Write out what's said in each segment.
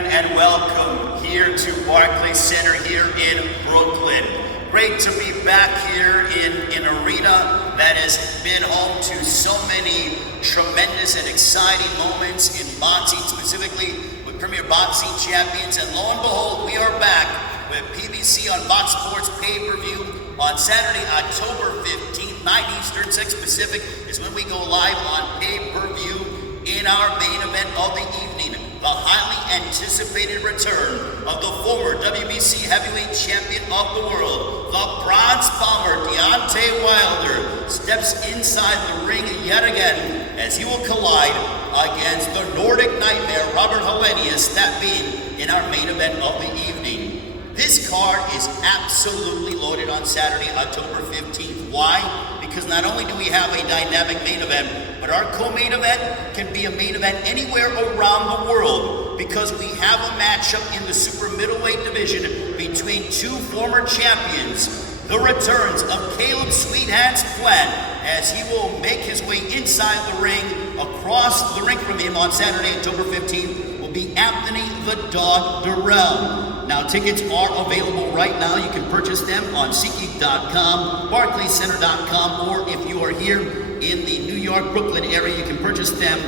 And welcome here to Barclays Center here in Brooklyn. Great to be back here in an arena that has been home to so many tremendous and exciting moments in boxing, specifically with Premier Boxing Champions. And lo and behold, we are back with PBC on Fox Sports pay-per-view on Saturday, October 15th, 9 Eastern, 6 Pacific is when we go live on pay-per-view in our main event of the evening. The highly anticipated return of the former WBC heavyweight champion of the world, the bronze bomber Deontay Wilder, steps inside the ring yet again as he will collide against the Nordic Nightmare Robert Helenius, that being in our main event of the evening. This card is absolutely loaded on Saturday, October 15th. Why? Because not only do we have a dynamic main event, but our co-main event can be a main event anywhere around the world, because we have a matchup in the super middleweight division between two former champions. The returns of Caleb Sweethands Plant, as he will make his way inside the ring. Across the ring from him on Saturday, October 15th, will be Anthony the Dog Dirrell. Now, tickets are available right now. You can purchase them on SeatGeek.com, BarclaysCenter.com, or if you are here in the New York, Brooklyn area, you can purchase them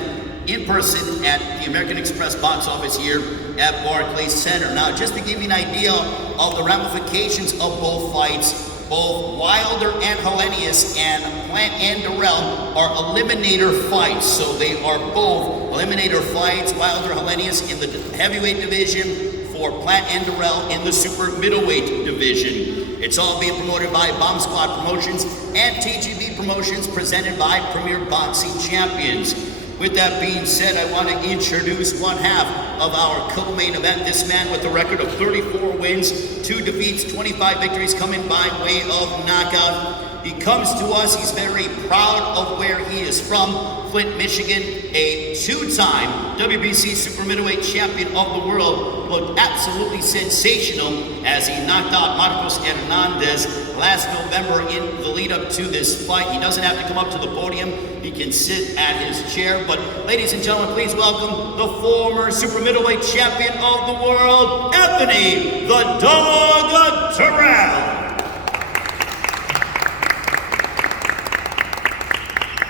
in person at the American Express box office here at Barclays Center. Now, just to give you an idea of the ramifications of both fights, both Wilder and Helenius and Plant and Dirrell are eliminator fights. So they are both eliminator fights. Wilder, Helenius in the heavyweight division, for Plant and Dirrell in the super middleweight division. It's all being promoted by Bomb Squad Promotions and TGB Promotions, presented by Premier Boxing Champions. With that being said, I want to introduce one half of our co-main event. This man with a record of 34 wins, 2 defeats, 25 victories, coming by way of knockout. He comes to us, he's very proud of where he is from, Flint, Michigan, a 2-time WBC super middleweight champion of the world. Looked absolutely sensational as he knocked out Marcos Hernandez last November in the lead up to this fight. He doesn't have to come up to the podium, he can sit at his chair. But ladies and gentlemen, please welcome the former super middleweight champion of the world, Anthony the Dog Dirrell.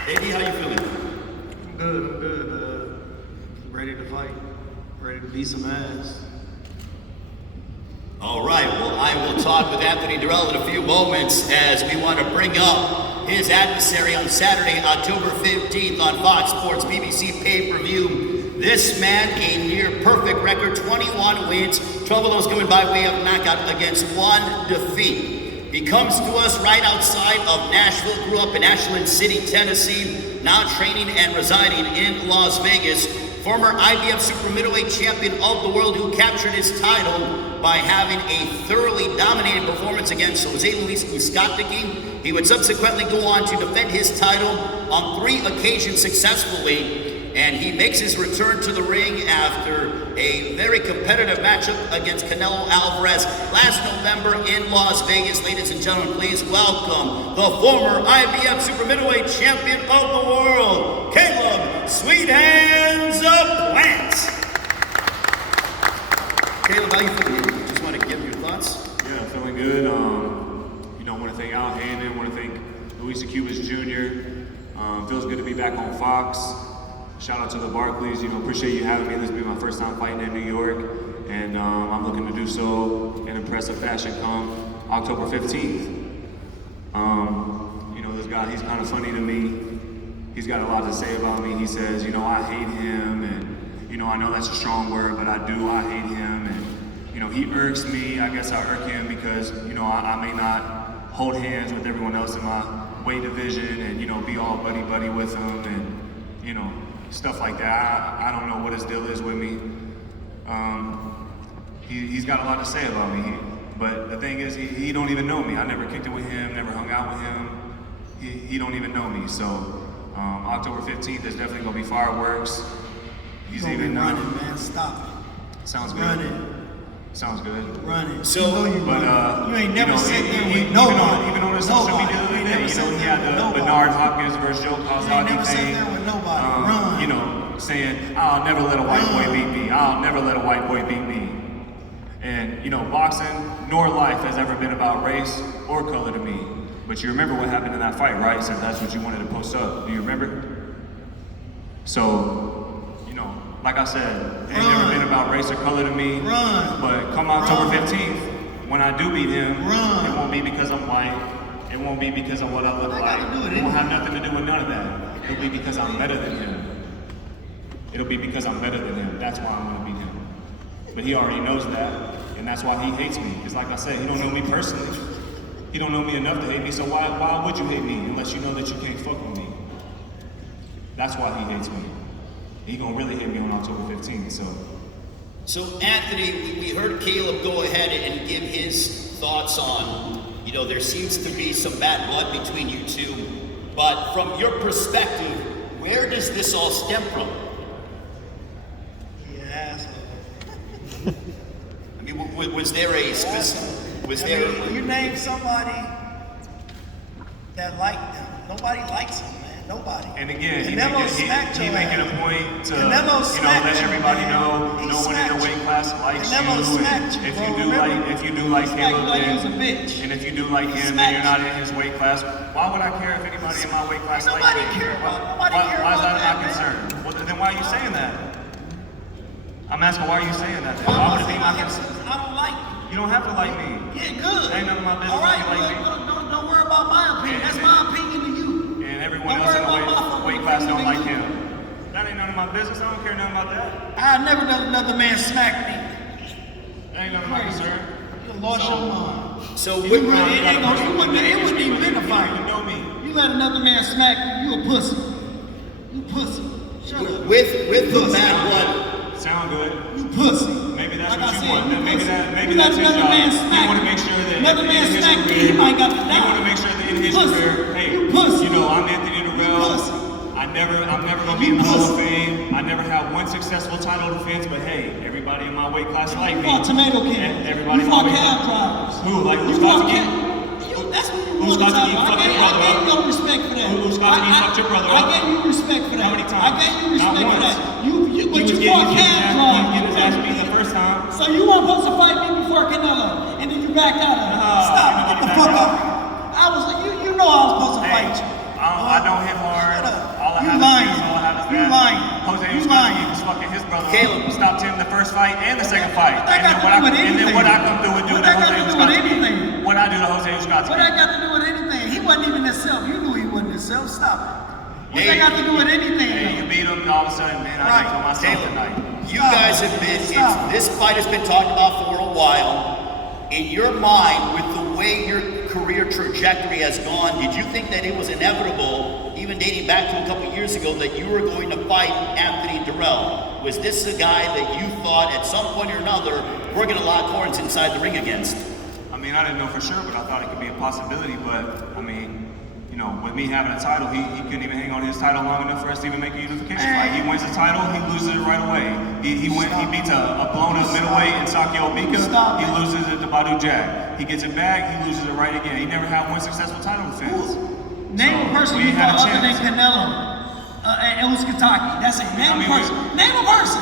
Eddie, how you feeling? I'm good. Ready to fight. Ready to beat some ass. All right, well, I will talk with Anthony Dirrell in a few moments as we want to bring up his adversary on Saturday, October 15th on Fox Sports BBC pay-per-view. This man, a near perfect record, 21 wins, 12 of those coming by way of knockout against 1 defeat. He comes to us right outside of Nashville, grew up in Ashland City, Tennessee, now training and residing in Las Vegas. Former IBF super middleweight champion of the world, who captured his title by having a thoroughly dominating performance against Jose Luis Uzcategui. He would subsequently go on to defend his title on 3 occasions successfully. And he makes his return to the ring after a very competitive matchup against Canelo Alvarez last November in Las Vegas. Ladies and gentlemen, please welcome the former IBF super middleweight champion of the world, Caleb Sweethands Plant. Caleb, how you feeling? Just want to give your thoughts. Yeah, feeling good. Want to thank Al Hammond, want to thank Luis Cubas Jr. Feels good to be back on Fox. Shout out to the Barclays, appreciate you having me. This will be my first time fighting in New York, and I'm looking to do so in impressive fashion come October 15th. This guy, he's kind of funny to me. He's got a lot to say about me. He says, I hate him, and, I know that's a strong word, but I hate him, and, he irks me. I guess I irk him because, I may not hold hands with everyone else in my weight division and, be all buddy-buddy with him, and, stuff like that. I don't know what his deal is with me. He's got a lot to say about me. But the thing is, he don't even know me. I never kicked it with him, never hung out with him. He don't even know me. So October 15th, there's definitely gonna be fireworks. He's even running, man. Stop it. Sounds good. Running. Sounds good. Running. So, you ain't never sat there with nobody. Even on his social media the other day, he had the Bernard Hopkins versus Joe Kozlowski thing. You ain't never sat there with nobody. Run. saying, I'll never let a white boy beat me. I'll never let a white boy beat me. And, you know, boxing nor life has ever been about race or color to me. But you remember what happened in that fight, right? You said that's what you wanted to post up. Do you remember? So, you know, like I said, it ain't never been about race or color to me. But come October 15th, when I do beat him, it won't be because I'm white. It won't be because of what I look like. It won't have nothing to do with none of that. It'll be because I'm better than him. It'll be because I'm better than him. That's why I'm gonna beat him. But he already knows that, and that's why he hates me. Because like I said, he don't know me personally. He don't know me enough to hate me, so why would you hate me unless you know that you can't fuck with me? That's why he hates me. He gonna really hate me on October 15th, So Anthony, we heard Caleb go ahead and give his thoughts on, you know, there seems to be some bad blood between you two, but from your perspective, where does this all stem from? I mean, was there a specific, you name somebody that liked them. Nobody likes them, man. Nobody. And again, he making a point to, you know, let everybody know no one in the weight class likes you. If you do like Caleb, and if you do like him, then you're not in his weight class. Why would I care if anybody in my weight class likes me? Why is that my concern? Well, then why are you saying that? I'm asking, why are you saying that? Why would it be my concern? I don't like you. You don't have to like me. Yeah, good. Ain't none of my business. All right, if you like me. don't worry about my opinion. That's my opinion to you. And everyone else in the weight class don't like him. That ain't none of my business. I don't care nothing about that. I never let another man smack me. That ain't none of my concern. You lost your mind. So it wouldn't even been a fight. You know me. You let another man smack you, you a pussy. You pussy. Shut up. With the bad blood. Sound good. You pussy. Maybe that's like what you want. Maybe you that's his job. You want to make sure that another man smack me, he might got to die. You want to make sure that in his career, hey, you know, I'm Anthony Dirrell. I'm never gonna be in the Hall of Fame. I never had one successful title defense, but hey, everybody in my weight class like me. You fought tomato can. Everybody in my weight class. Drivers. Who? Like who's got to get? That's what you want to talk about. I gave you no respect for that. Who's got to get fucked your brother up? I gave you respect for that. How many times? I gave you respect for that. But you fought cab drivers. Me the first time. So you weren't supposed to fight me before Canelo, and then you backed out of it. Stop. Get the fuck up. I was like, you know I was supposed to fight you. I don't hit hard. All I have is that. You lying. Jose was fucking his brother. Caleb stopped him the first fight and the second fight. And then what I come through and do to Jose What I do to Jose Uscotsky. What that got to do with anything? He wasn't even himself. You knew he wasn't himself. Stop it. What that got to do with anything? Hey, you beat him, all of a sudden, man, I didn't for myself tonight. You guys have been, this fight has been talked about for a while. In your mind, with the way your career trajectory has gone, did you think that it was inevitable, even dating back to a couple years ago, that you were going to fight Anthony Dirrell? Was this a guy that you thought at some point or another we're going to lock horns inside the ring against? I mean, I didn't know for sure, but I thought it could be a possibility. But, I mean, you know, with me having a title, he couldn't even hang on to his title long enough for us to even make a unification fight. He wins the title, he loses it right away. He beats a blown-up middleweight in Sakio Bika. He loses it to Bout Jack. He gets it back, he loses it right again. He never had one successful title defense. Name a person you fought other than Canelo and Uscotsky. That's it. Name a person. Name a person.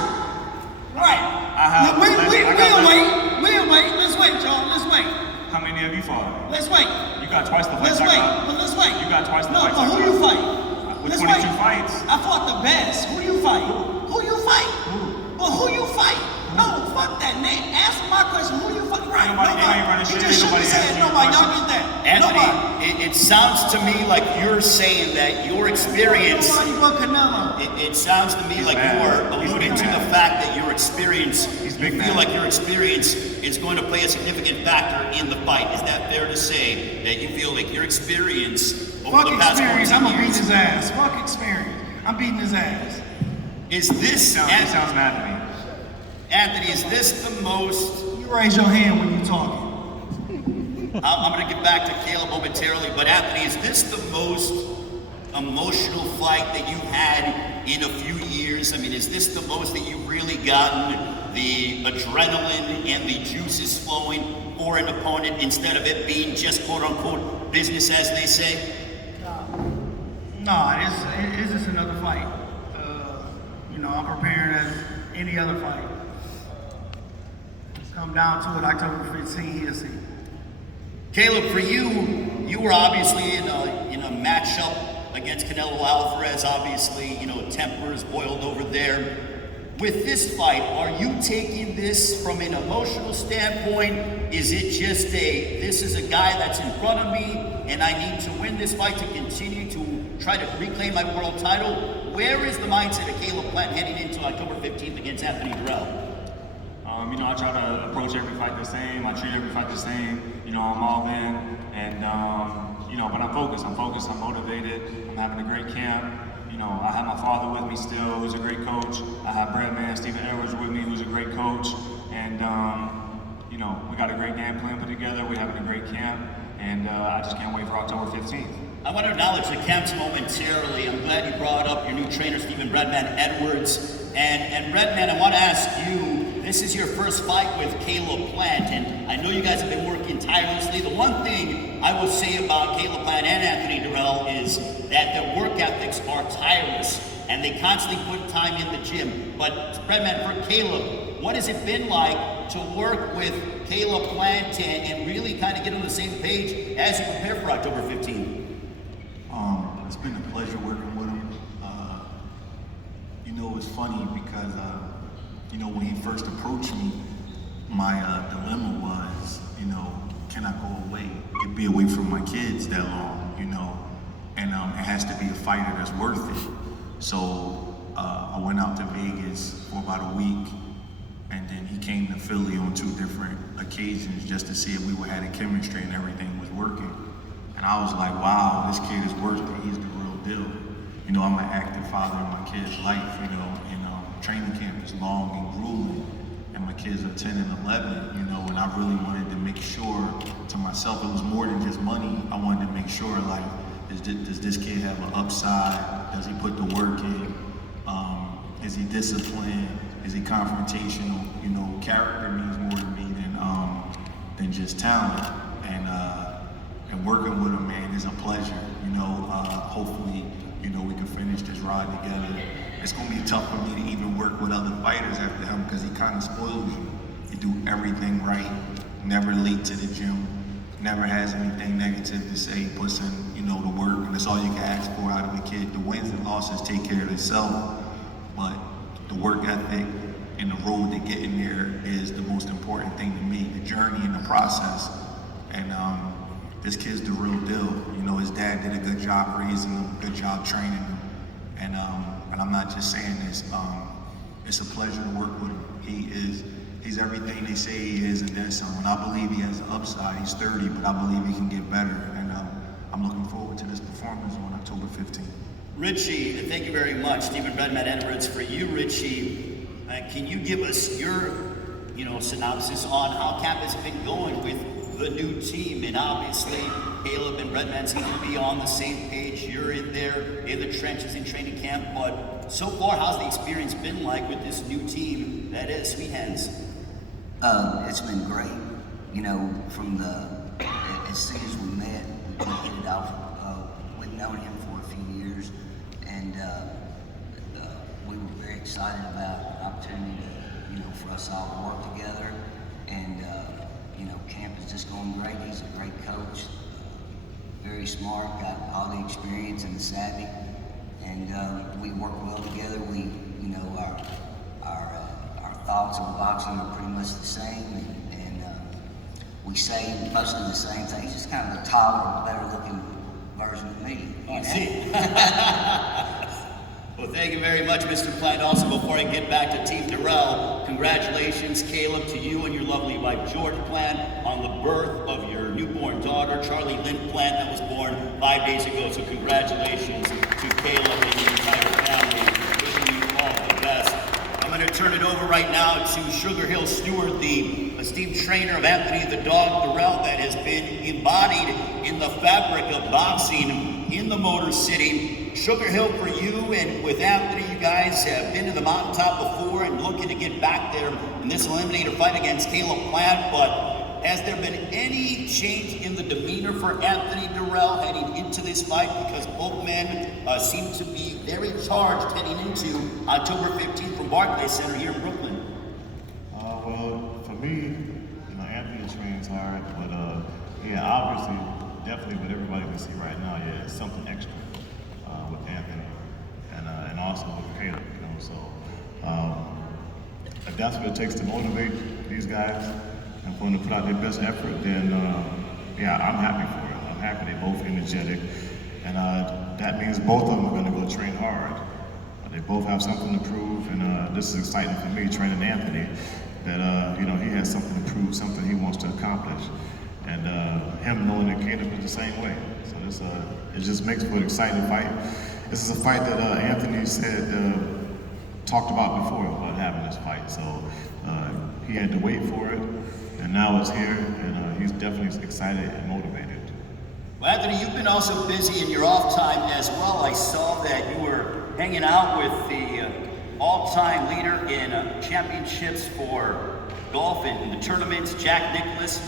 Right. We'll wait. Let's wait, y'all. Let's wait. How many have you fought? Let's wait. You got twice the fights. Let's wait. You got twice the fights. No, but who you fight? With 22 fights. I fought the best. Who you fight? Who you fight? Well, who you fight? No, fuck that. Name. Answer my question. Who you fight? Right. Nobody. You just shook his head. Nobody. Y'all get that. Anthony, it sounds to me like you're saying that your experience. Nobody but Canelo. It sounds to me like you are alluding to the fact that your experience, you feel like your experience is going to play a significant factor in the fight. Is that fair to say that you feel like your experience over the past 4 years? I'm gonna beat his ass. Fuck experience. I'm beating his ass. Is this sounds mad to me? Anthony, is this the most? You raise your hand when you're talking. I'm going to get back to Caleb momentarily, but Anthony, is this the most emotional fight that you've had in a few years? I mean, is this the most that you've really gotten the adrenaline and the juices flowing for an opponent instead of it being just quote-unquote business, as they say? No, it's just another fight. I'm preparing as any other fight. It's come down to it, October 15th, he'll see. Caleb, for you were obviously in a matchup against Canelo Alvarez. Obviously, tempers boiled over there. With this fight, are you taking this from an emotional standpoint? Is it just this is a guy that's in front of me and I need to win this fight to continue to try to reclaim my world title? Where is the mindset of Caleb Plant heading into October 15th against Anthony Dirrell? I try to approach every fight the same. I treat every fight the same. I'm all in, and but I'm focused. I'm motivated. I'm having a great camp. I have my father with me still, who's a great coach. I have Breadman, Stephen Edwards with me, who's a great coach, and we got a great game plan put together. We're having a great camp, and I just can't wait for October 15th. I want to acknowledge the camps momentarily. I'm glad you brought up your new trainer, Stephen Breadman Edwards. And Breadman, I want to ask you, this is your first fight with Caleb Plant, and I know you guys have been working tirelessly. The one thing I will say about Caleb Plant and Anthony Dirrell is that their work ethics are tireless, and they constantly put time in the gym. But Breadman, for Caleb, what has it been like to work with Caleb Plant and really kind of get on the same page as you prepare for October 15th? It's been a pleasure working with him. It's funny because, when he first approached me, my dilemma was, can I go away, be away from my kids that long, and it has to be a fighter that's worth it. So I went out to Vegas for about a week, and then he came to Philly on 2 different occasions just to see if we had a chemistry and everything was working. And I was like, wow, this kid is worth it. He's the real deal. I'm an active father in my kid's life, and training camp is long and grueling, and my kids are 10 and 11, and I really wanted to make sure to myself, it was more than just money. I wanted to make sure, like, does this kid have an upside? Does he put the work in? Is he disciplined? Is he confrontational? Character means more to me than just talent. And working with him, man, is a pleasure. Hopefully, we can finish this ride together. It's gonna be tough for me to even work with other fighters after him because he kind of spoils you. He do everything right, never late to the gym, never has anything negative to say. He puts in, the work, and that's all you can ask for out of a kid. The wins and losses take care of itself, but the work ethic and the road to getting there is the most important thing to me. The journey and the process, and this kid's the real deal. His dad did a good job raising him, good job training him, and I'm not just saying this. It's a pleasure to work with him. He's everything they say he is, and then some. And I believe he has an upside. He's 30, but I believe he can get better. And I'm looking forward to this performance on October 15th. Richie, thank you very much. Stephen Breadman Edwards. For you, Richie, can you give us your, synopsis on how camp has been going with the new team? And obviously, Caleb and Breadman seem to be on the same page. You're in there in the trenches in training camp, but so far, how's the experience been like with this new team that is Sweet Hands? It's been great. From as soon as we met, we hit it off. We've known him for a few years, and we were very excited about the opportunity to, for us all to work together. And camp is just going great. He's a great coach, very smart, got all the experience and the savvy, and we work well together. We, our thoughts on boxing are pretty much the same, and we say mostly the same things. Just kind of a taller, better-looking version of me. I see. Well, thank you very much, Mr. Plant. Also, before I get back to Team Dirrell, congratulations, Caleb, to you and your lovely wife, Jordan Plant, on the birth of your newborn daughter, Charlie Lynn Plant, that was born 5 days ago. So congratulations to Caleb and your entire family. Wishing you all the best. I'm going to turn it over right now to Sugar Hill Stewart, the esteemed trainer of Anthony the Dog Dirrell, that has been embodied in the fabric of boxing in the Motor City. Sugar Hill, for you and with Anthony, you guys have been to the mountaintop before and looking to get back there in this eliminator fight against Caleb Plant, but has there been any change in the demeanor for Anthony Dirrell heading into this fight? Because both men seem to be very charged heading into October 15th from Barclays Center here in Brooklyn. Well, for me, Anthony trains hard, but yeah, obviously, definitely what everybody can see right now, yeah, it's something extra with Anthony and also with Caleb, so if that's what it takes to motivate these guys and for them to put out their best effort, then yeah, I'm happy for it. I'm happy they're both energetic, and that means both of them are going to go train hard. They both have something to prove, and this is exciting for me, training Anthony, that he has something to prove, something he wants to accomplish, and him knowing that Caleb is the same way. So this it just makes for an exciting fight. This is a fight that Anthony said talked about before about having this fight. So he had to wait for it, and now it's here, and he's definitely excited and motivated. Well, Anthony, you've been also busy in your off time as well. I saw that you were hanging out with the all-time leader in championships for golf and the tournaments, Jack Nicklaus,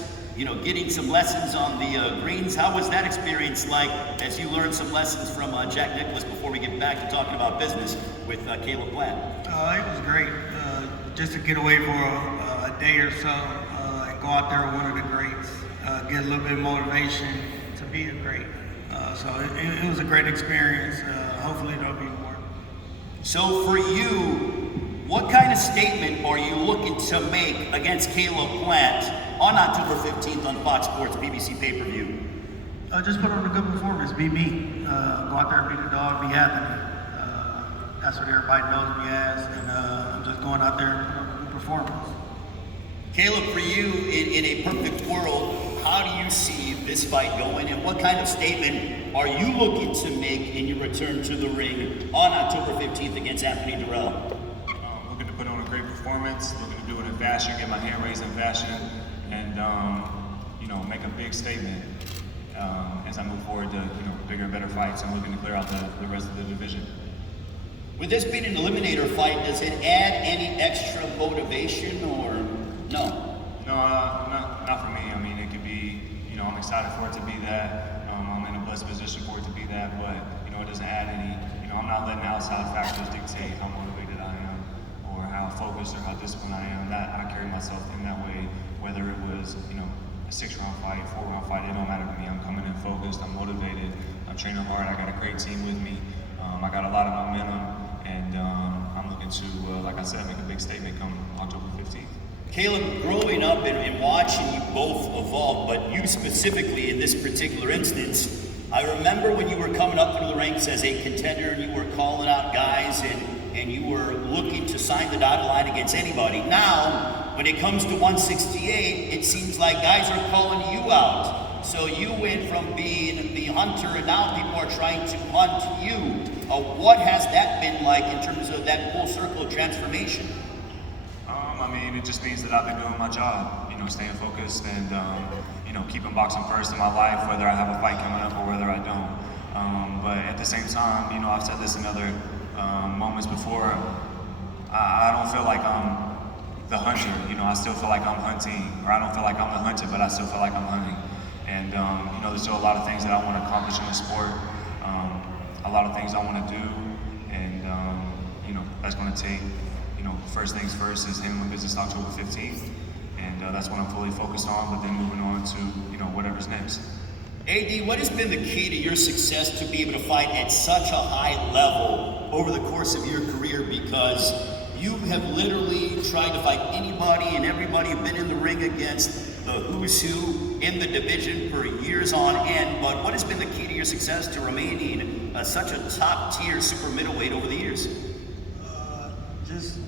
getting some lessons on the greens. How was that experience like as you learned some lessons from Jack Nicklaus before we get back to talking about business with Caleb Plant? It was great. Just to get away for a day or so and go out there with one of the greats, get a little bit of motivation to be a great. So it was a great experience. Hopefully there'll be more. So for you, what kind of statement are you looking to make against Caleb Plant on October 15th on Fox Sports BBC pay-per-view? Just put on a good performance, be me. Go out there and be the dog, be Anthony. That's what everybody knows me as, and I'm just going out there and put on a good performance. Caleb, for you, in a perfect world, how do you see this fight going, and what kind of statement are you looking to make in your return to the ring on October 15th against Anthony Dirrell? Looking to put on a great performance, looking to do it in fashion, get my hand raised in fashion, and make a big statement as I move forward to bigger and better fights, and looking to clear out the rest of the division. With this being an eliminator fight, does it add any extra motivation or no? No, not for me. I mean, it could be, I'm excited for it to be that. I'm in a blessed position for it to be that, but, it doesn't add any, I'm not letting outside factors dictate how motivated I am or how focused or how disciplined I am. That I carry myself in that way, whether it was, a 6-round fight, 4-round fight, it don't matter to me. I'm coming in focused, I'm motivated, I'm training hard, I got a great team with me. I got a lot of momentum, and I'm looking to, like I said, make a big statement come October 15th. Caleb, growing up and watching you both evolve, but you specifically in this particular instance, I remember when you were coming up through the ranks as a contender and you were calling out guys and you were looking to sign the dotted line against anybody. Now, when it comes to 168, it seems like guys are calling you out. So you went from being the hunter and now people are trying to hunt you. What has that been like in terms of that full circle transformation? It just means that I've been doing my job, staying focused and, keeping boxing first in my life, whether I have a fight coming up or whether I don't. But at the same time, I've said this in other moments before, I don't feel like I'm the hunter, I still feel like I'm hunting, or I don't feel like I'm the hunter, but I still feel like I'm hunting. And, there's still a lot of things that I want to accomplish in the sport, a lot of things I want to do, and, that's going to take, first things first is handling business October 15th, and that's what I'm fully focused on, but then moving on to, whatever's next. AD, what has been the key to your success to be able to fight at such a high level over the course of your career? Because you have literally tried to fight anybody and everybody, been in the ring against the who's who in the division for years on end, but what has been the key to your success to remaining such a top tier super middleweight over the years? Just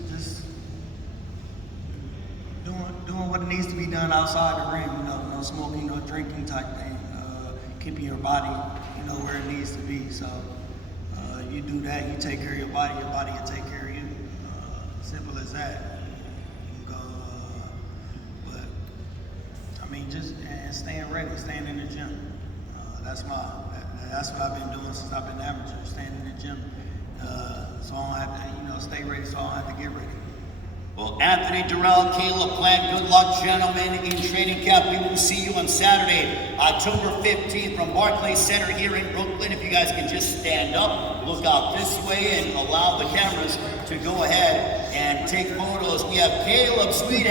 doing what needs to be done outside the ring, no smoking, no drinking type thing, keeping your body, where it needs to be. So you do that, you take care of your body will take care of you. Simple as that. You go, just staying ready, staying in the gym. That's what I've been doing since I've been amateur, staying in the gym. So I don't have to, stay ready, so I don't have to get ready. Well, Anthony, Dirrell, Caleb Plant, good luck, gentlemen, in training camp. We will see you on Saturday, October 15th from Barclays Center here in Brooklyn. If you guys can just stand up, look out this way, and allow the cameras to go ahead and take photos. We have Caleb, sweet